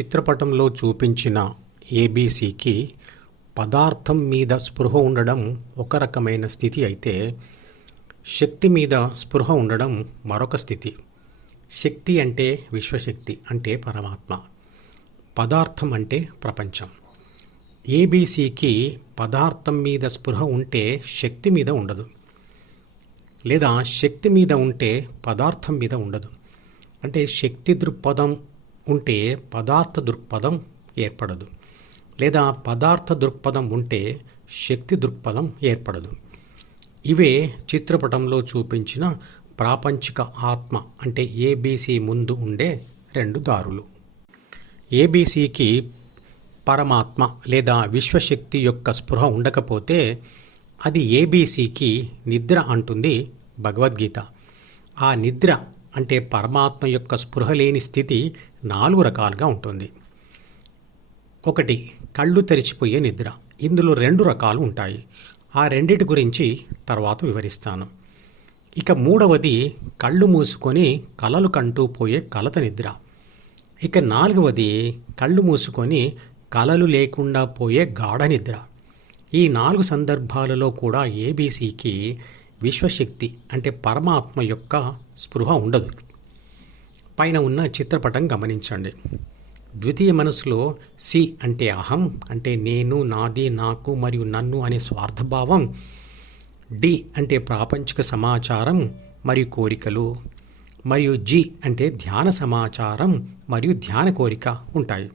చిత్రపటంలో చూపించిన ఏబీసీకి పదార్థం మీద స్పృహ ఉండడం ఒక రకమైన స్థితి అయితే శక్తి మీద స్పృహ ఉండడం మరొక స్థితి. శక్తి అంటే విశ్వశక్తి అంటే పరమాత్మ. పదార్థం అంటే ప్రపంచం. ఏబీసీకి పదార్థం మీద స్పృహ ఉంటే శక్తి మీద ఉండదు. లేదా శక్తి మీద ఉంటే పదార్థం మీద ఉండదు. అంటే శక్తి దృక్పథం ఉంటే పదార్థ దృక్పథం ఏర్పడదు. లేదా పదార్థ దృక్పథం ఉంటే శక్తి దృక్పథం ఏర్పడదు. ఇవే చిత్రపటంలో చూపించిన ప్రాపంచిక ఆత్మ అంటే ఏబీసీ ముందు ఉండే రెండు దారులు. ఏబీసీకి పరమాత్మ లేదా విశ్వశక్తి యొక్క స్పృహ ఉండకపోతే అది ఏబీసీకి నిద్ర అంటుంది భగవద్గీత. ఆ నిద్ర అంటే పరమాత్మ యొక్క స్పృహ లేని స్థితి నాలుగు రకాలుగా ఉంటుంది. ఒకటి కళ్ళు తెరిచిపోయే నిద్ర. ఇందులో రెండు రకాలు ఉంటాయి. ఆ రెండిటి గురించి తర్వాత వివరిస్తాను. ఇక మూడవది కళ్ళు మూసుకొని కలలు కంటూ పోయే కలత నిద్ర. ఇక నాలుగవది కళ్ళు మూసుకొని కలలు లేకుండా పోయే గాఢ నిద్ర. ఈ నాలుగు సందర్భాలలో కూడా ఏబీసీకి విశ్వశక్తి అంటే పరమాత్మ యొక్క స్పృహ ఉండదు. పైన ఉన్న చిత్రపటం గమనించండి. ద్వితీయ మనసులో సి అంటే అహం అంటే నేను నాది నాకు మరియు నన్ను అనే స్వార్థభావం. డి అంటే ప్రాపంచిక సమాచారం మరియు కోరికలు. మరియు జి అంటే ధ్యాన సమాచారం మరియు ధ్యాన కోరిక ఉంటాయి.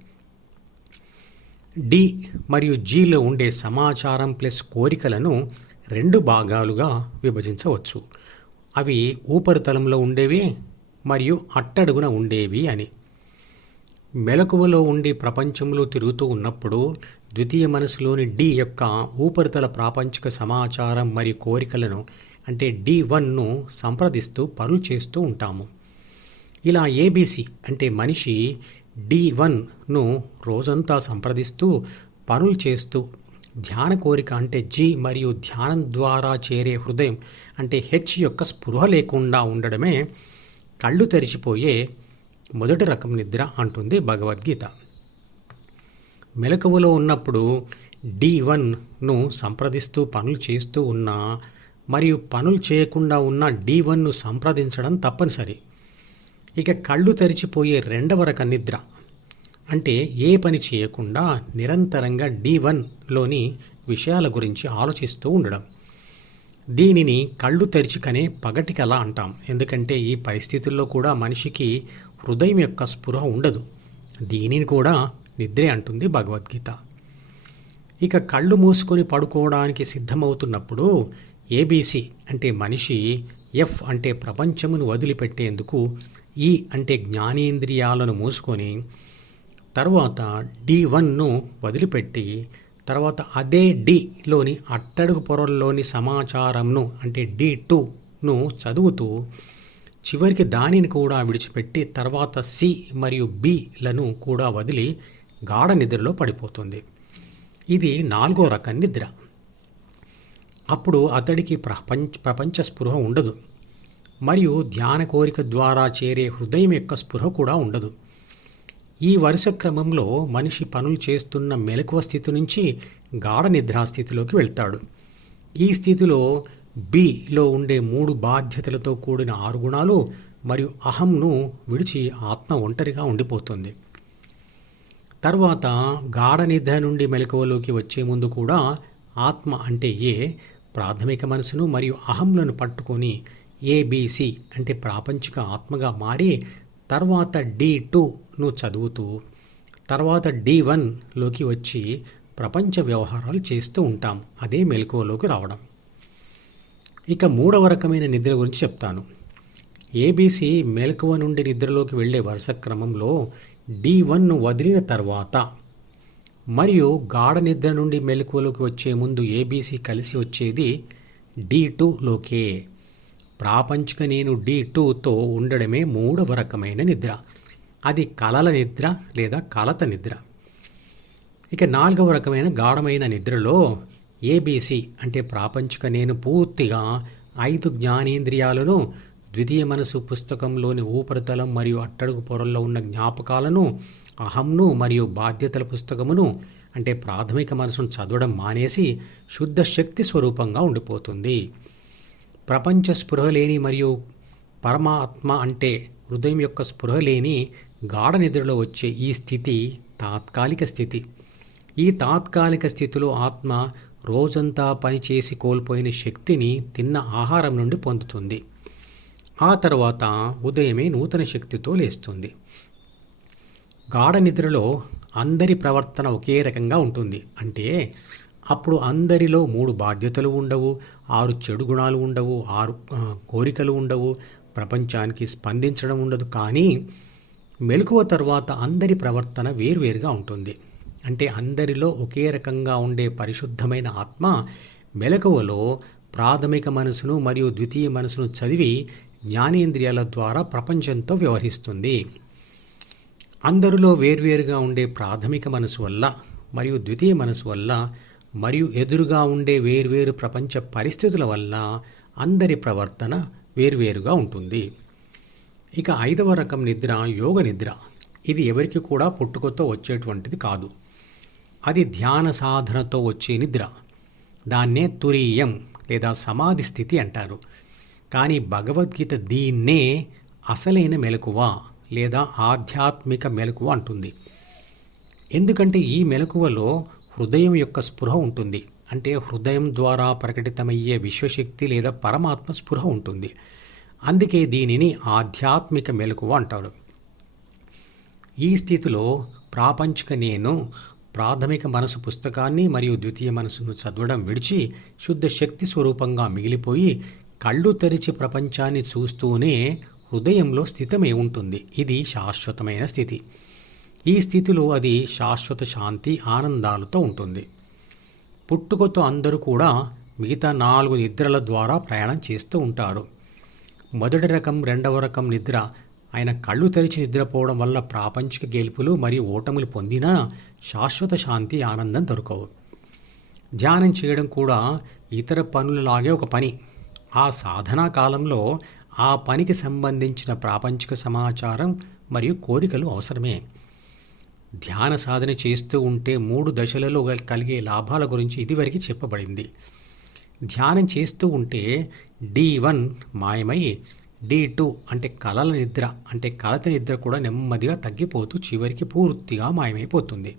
డి మరియు జీలో ఉండే సమాచారం ప్లస్ కోరికలను రెండు భాగాలుగా విభజించవచ్చు. అవి ఉపరితలంలో ఉండేవి మరియు అట్టడుగున ఉండేవి అని. మెలకువలో ఉండి ప్రపంచంలో తిరుగుతూ ఉన్నప్పుడు ద్వితీయ మనసులోని డి యొక్క ఉపరితల ప్రాపంచిక సమాచారం మరియు కోరికలను అంటే డి వన్ను సంప్రదిస్తూ పనులు చేస్తూ ఉంటాము. ఇలా ఏబీసీ అంటే మనిషి డి వన్ను రోజంతా సంప్రదిస్తూ పనులు చేస్తూ ధ్యాన కోరిక అంటే జి మరియు ధ్యానం ద్వారా చేరే హృదయం అంటే హెచ్ యొక్క స్పృహ లేకుండా ఉండడమే కళ్ళు తెరిచిపోయే మొదటి రకం నిద్ర అంటుంది భగవద్గీత. మెలకువలో ఉన్నప్పుడు డి వన్ను సంప్రదిస్తూ పనులు చేస్తూ ఉన్నా మరియు పనులు చేయకుండా ఉన్న డి వన్ను సంప్రదించడం తప్పనిసరి. ఇక కళ్ళు తెరిచిపోయే రెండవ రకం నిద్ర అంటే ఏ పని చేయకుండా నిరంతరంగా డి వన్లోని విషయాల గురించి ఆలోచిస్తూ ఉండడం. దీనిని కళ్ళు తెరుచుకనే పగటి కళ అంటాం. ఎందుకంటే ఈ పరిస్థితుల్లో కూడా మనిషికి హృదయం యొక్క స్పృహ ఉండదు. దీనిని కూడా నిద్రే అంటుంది భగవద్గీత. ఇక కళ్ళు మూసుకొని పడుకోవడానికి సిద్ధమవుతున్నప్పుడు ఏబీసీ అంటే మనిషి ఎఫ్ అంటే ప్రపంచమును వదిలిపెట్టేందుకు ఈ అంటే జ్ఞానేంద్రియాలను మూసుకొని తర్వాత డి వన్ను వదిలిపెట్టి తర్వాత అదే డిలోని అట్టడుగు పొరల్లోని సమాచారంను అంటే డి టూను చదువుతూ చివరికి దానిని కూడా విడిచిపెట్టి తర్వాత సి మరియు బిలను కూడా వదిలి గాఢ నిద్రలో పడిపోతుంది. ఇది నాలుగో రకం నిద్ర. అప్పుడు అతడికి ప్రపంచ ప్రపంచ స్పృహ ఉండదు. మరియు ధ్యాన కోరిక ద్వారా చేరే హృదయం యొక్క స్పృహ కూడా ఉండదు. ఈ వరుస క్రమంలో మనిషి పనులు చేస్తున్న మెలకువ స్థితి నుంచి గాఢ నిద్రా స్థితిలోకి వెళ్తాడు. ఈ స్థితిలో బిలో ఉండే మూడు బాధ్యతలతో కూడిన ఆరు గుణాలు మరియు అహంను విడిచి ఆత్మ ఒంటరిగా ఉండిపోతుంది. తర్వాత గాఢ నిద్ర నుండి మెలకువలోకి వచ్చే ముందు కూడా ఆత్మ అంటే ఏ ప్రాథమిక మనసును మరియు అహంలను పట్టుకొని ఏబిసి అంటే ప్రాపంచిక ఆత్మగా మారి తర్వాత డి టూను చదువుతూ తర్వాత డి వన్లోకి వచ్చి ప్రపంచ వ్యవహారాలు చేస్తూ ఉంటాం. అదే మెలకువలోకి రావడం. ఇక మూడవ రకమైన నిద్ర గురించి చెప్తాను. ఏబీసీ మెలకువ నుండి నిద్రలోకి వెళ్ళే వరుస క్రమంలో డి వన్ను వదిలిన తర్వాత మరియు గాఢ నిద్ర నుండి మెలకువలోకి వచ్చే ముందు ఏబీసీ కలిసి వచ్చేది డి టూలోకే ప్రాపంచిక నేను డి టూతో ఉండడమే మూడవ రకమైన నిద్ర. అది కలల నిద్ర లేదా కలత నిద్ర. ఇక నాలుగవ రకమైన గాఢమైన నిద్రలో ఏబీసీ అంటే ప్రాపంచిక నేను పూర్తిగా ఐదు జ్ఞానేంద్రియాలను ద్వితీయ మనసు పుస్తకంలోని ఉపరితలం మరియు అట్టడుగు పొరల్లో ఉన్న జ్ఞాపకాలను అహంను మరియు బాధ్యతల పుస్తకమును అంటే ప్రాథమిక మనసును చదవడం మానేసి శుద్ధ శక్తి స్వరూపంగా ఉండిపోతుంది. ప్రపంచ స్పృహ లేని మరియు పరమాత్మ అంటే హృదయం యొక్క స్పృహ లేని గాఢ నిద్రలో వచ్చే ఈ స్థితి తాత్కాలిక స్థితి. ఈ తాత్కాలిక స్థితిలో ఆత్మ రోజంతా పనిచేసి కోల్పోయిన శక్తిని తిన్న ఆహారం నుండి పొందుతుంది. ఆ తర్వాత ఉదయమే నూతన శక్తితో లేస్తుంది. గాఢ నిద్రలో అందరి ప్రవర్తన ఒకే రకంగా ఉంటుంది. అంటే అప్పుడు అందరిలో మూడు బాధ్యతలు ఉండవు ఆరు చెడు గుణాలు ఉండవు ఆరు కోరికలు ఉండవు. ప్రపంచానికి స్పందించడం ఉండదు. కానీ మెలకువ తర్వాత అందరి ప్రవర్తన వేరువేరుగా ఉంటుంది. అంటే అందరిలో ఒకే రకంగా ఉండే పరిశుద్ధమైన ఆత్మ మెలకువలో ప్రాథమిక మనసును మరియు ద్వితీయ మనసును చదివి జ్ఞానేంద్రియాల ద్వారా ప్రపంచంతో వ్యవహరిస్తుంది. అందరిలో వేర్వేరుగా ఉండే ప్రాథమిక మనసు వల్ల మరియు ద్వితీయ మనసు వల్ల మరియు ఎదురుగా ఉండే వేర్వేరు ప్రపంచ పరిస్థితుల వల్ల అందరి ప్రవర్తన వేర్వేరుగా ఉంటుంది. ఇక ఐదవ రకం నిద్ర యోగ నిద్ర. ఇది ఎవరికి కూడా పుట్టుకతో వచ్చేటువంటిది కాదు. అది ధ్యాన సాధనతో వచ్చే నిద్ర. దాన్నే తురీయం లేదా సమాధి స్థితి అంటారు. కానీ భగవద్గీత దీన్నే అసలైన మెలకువ లేదా ఆధ్యాత్మిక మెలకువ అంటుంది. ఎందుకంటే ఈ మెలకువలో హృదయం యొక్క స్పృహ ఉంటుంది. అంటే హృదయం ద్వారా ప్రకటితమయ్యే విశ్వశక్తి లేదా పరమాత్మ స్పృహ ఉంటుంది. అందుకే దీనిని ఆధ్యాత్మిక మెలకువ అంటారు. ఈ స్థితిలో ప్రాపంచిక నేను ప్రాథమిక మనసు పుస్తకాన్ని మరియు ద్వితీయ మనసును చదవడం విడిచి శుద్ధ శక్తి స్వరూపంగా మిగిలిపోయి కళ్ళు తెరిచి ప్రపంచాన్ని చూస్తూనే హృదయంలో స్థితమై ఉంటుంది. ఇది శాశ్వతమైన స్థితి. ఈ స్థితిలో అది శాశ్వత శాంతి ఆనందాలతో ఉంటుంది. పుట్టుకతో అందరూ కూడా మిగతా నాలుగు నిద్రల ద్వారా ప్రయాణం చేస్తూ ఉంటారు. మొదటి రకం రెండవ రకం నిద్ర ఆయన కళ్ళు తెరిచి నిద్రపోవడం వల్ల ప్రాపంచిక గెలుపులు మరియు ఓటములు పొందినా శాశ్వత శాంతి ఆనందం దొరకవు. ధ్యానం చేయడం కూడా ఇతర పనులలాగే ఒక పని. ఆ సాధనా కాలంలో ఆ పనికి సంబంధించిన ప్రాపంచిక సమాచారం మరియు కోరికలు అవసరమే. ధ్యాన సాధన చేస్తూ ఉంటే మూడు దశలలో కలిగే లాభాల గురించి ఇదివరకు చెప్పబడింది. ధ్యానం చేస్తూ ఉంటే డి వన్ మాయమై డి టూ అంటే కలల నిద్ర అంటే కలత నిద్ర కూడా నెమ్మదిగా తగ్గిపోతూ చివరికి పూర్తిగా మాయమైపోతుంది.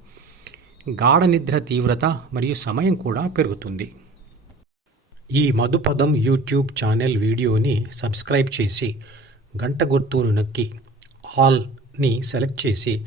గాఢ నిద్ర తీవ్రత మరియు సమయం కూడా పెరుగుతుంది. ఈ మధుపదం యూట్యూబ్ ఛానల్ వీడియోని సబ్స్క్రైబ్ చేసి గంట గుర్తును నొక్కి ఆల్ని సెలెక్ట్ చేసి